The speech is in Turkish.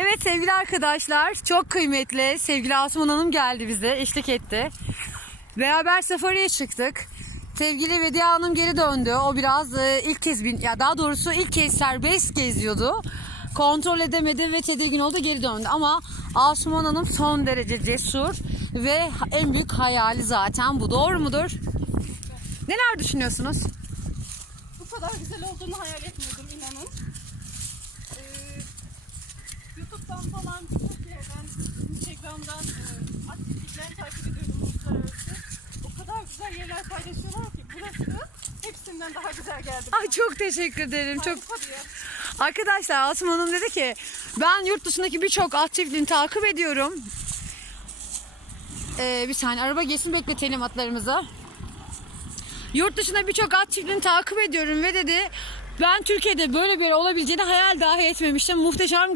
Evet sevgili arkadaşlar çok kıymetli sevgili Asuman Hanım geldi bize eşlik etti. Beraber safariye çıktık. Sevgili Vediye Hanım geri döndü. O biraz e, ilk kez bin, ya daha doğrusu ilk kez serbest geziyordu. Kontrol edemedi ve tedirgin oldu geri döndü. Ama Asuman Hanım son derece cesur ve en büyük hayali zaten bu. Doğru mudur? Neler düşünüyorsunuz? Bu kadar güzel olduğunu hayal etmiyordum inanın. YouTube'dan falan, Türkiye'den, Instagram'dan e, takip ediyordum uluslararası. O kadar güzel yerler paylaşıyorlar ki burası hepsinden daha güzel geldi. Ay çok teşekkür ederim. Çok Harika bir yer. Arkadaşlar Asım Hanım dedi ki ben yurt dışındaki birçok at çiftliğini takip ediyorum. Ee, bir saniye araba geçsin bekletelim atlarımızı. Yurt dışında birçok at çiftliğini takip ediyorum ve dedi ben Türkiye'de böyle bir yer olabileceğini hayal dahi etmemiştim. Muhteşem